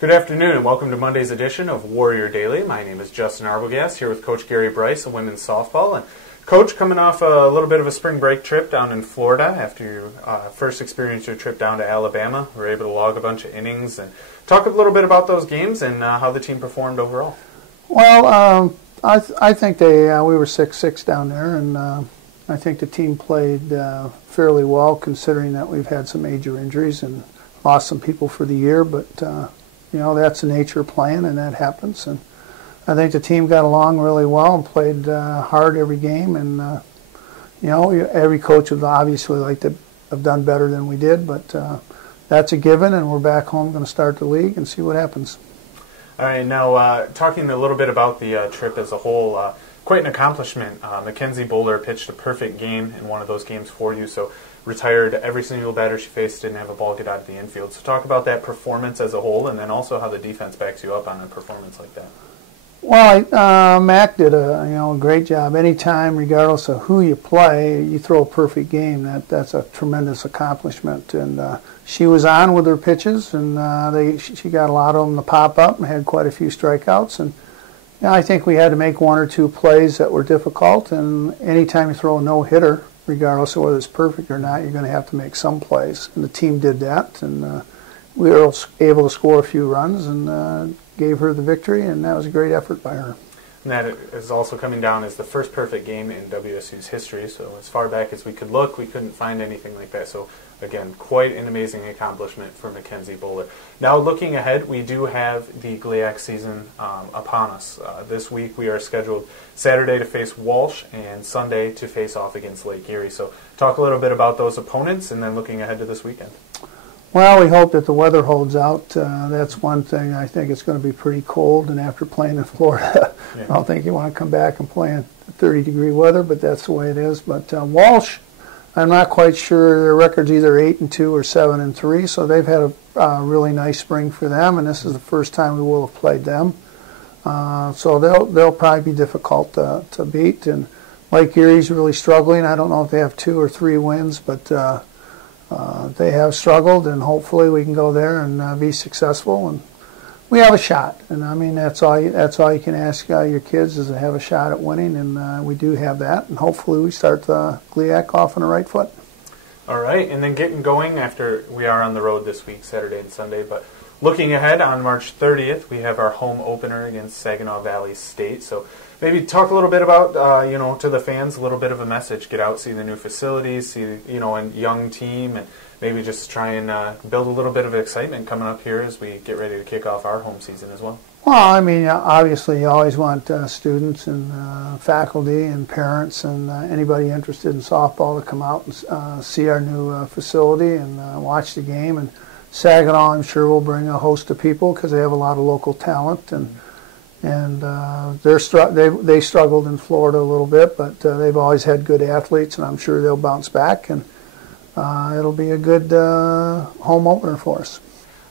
Good afternoon and welcome to Monday's edition of Warrior Daily. My name is Justin Arbogast here with Coach Gary Bryce of women's softball. And Coach, coming off a little bit of a spring break trip down in Florida after you first experienced your trip down to Alabama, we were able to log a bunch of innings and talk a little bit about those games and how the team performed overall. Well, I think we were 6-6 down there, and I think the team played fairly well considering that we've had some major injuries and lost some people for the year, but that's the nature of playing, and that happens. And I think the team got along really well and played hard every game. And every coach would obviously like to have done better than we did, but that's a given. And we're back home, going to start the league and see what happens. All right, now talking a little bit about the trip as a whole. Quite an accomplishment. Mackenzie Bowler pitched a perfect game in one of those games for you, so retired every single batter she faced, didn't have a ball get out of the infield. So talk about that performance as a whole, and then also how the defense backs you up on a performance like that. Well, Mac did a great job. Anytime, regardless of who you play, you throw a perfect game. That's a tremendous accomplishment. And she was on with her pitches, and she got a lot of them to pop up and had quite a few strikeouts. And I think we had to make one or two plays that were difficult. And anytime you throw a no-hitter, regardless of whether it's perfect or not, you're going to have to make some plays. And the team did that, and we were able to score a few runs and gave her the victory, and that was a great effort by her. And that is also coming down as the first perfect game in WSU's history. So as far back as we could look, we couldn't find anything like that. So again, quite an amazing accomplishment for Mackenzie Bowler. Now looking ahead, we do have the GLIAC season upon us. This week we are scheduled Saturday to face Walsh and Sunday to face off against Lake Erie. So talk a little bit about those opponents and then looking ahead to this weekend. Well, we hope that the weather holds out. That's one thing. I think it's going to be pretty cold, and after playing in Florida, yeah. I don't think you want to come back and play in 30-degree weather, but that's the way it is. But Walsh, I'm not quite sure. Their record's either 8-2 or 7-3, so they've had a really nice spring for them, and this is the first time we will have played them. So they'll probably be difficult to beat. And Lake Erie's really struggling. I don't know if they have 2 or 3 wins, but they have struggled, and hopefully we can go there and be successful. And we have a shot, and I mean that's all you can ask your kids is to have a shot at winning, and we do have that. And hopefully we start the GLIAC off on the right foot. All right, and then getting going after we are on the road this week, Saturday and Sunday. But looking ahead, on March 30th, we have our home opener against Saginaw Valley State. So maybe talk a little bit about, to the fans, a little bit of a message. Get out, see the new facilities, see, a young team, and maybe just try and build a little bit of excitement coming up here as we get ready to kick off our home season as well. Well, I mean, obviously you always want students and faculty and parents and anybody interested in softball to come out and see our new facility and watch the game. And Saginaw, I'm sure, will bring a host of people because they have a lot of local talent, and they struggled in Florida a little bit, but they've always had good athletes, and I'm sure they'll bounce back, and it'll be a good home opener for us.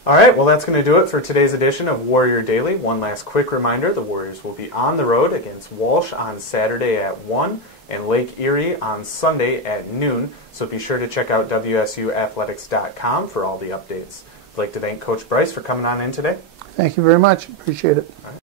All right, well, that's going to do it for today's edition of Warrior Daily. One last quick reminder, the Warriors will be on the road against Walsh on Saturday at 1 and Lake Erie on Sunday at noon, so be sure to check out WSUathletics.com for all the updates. I'd like to thank Coach Bryce for coming on in today. Thank you very much. Appreciate it. All right.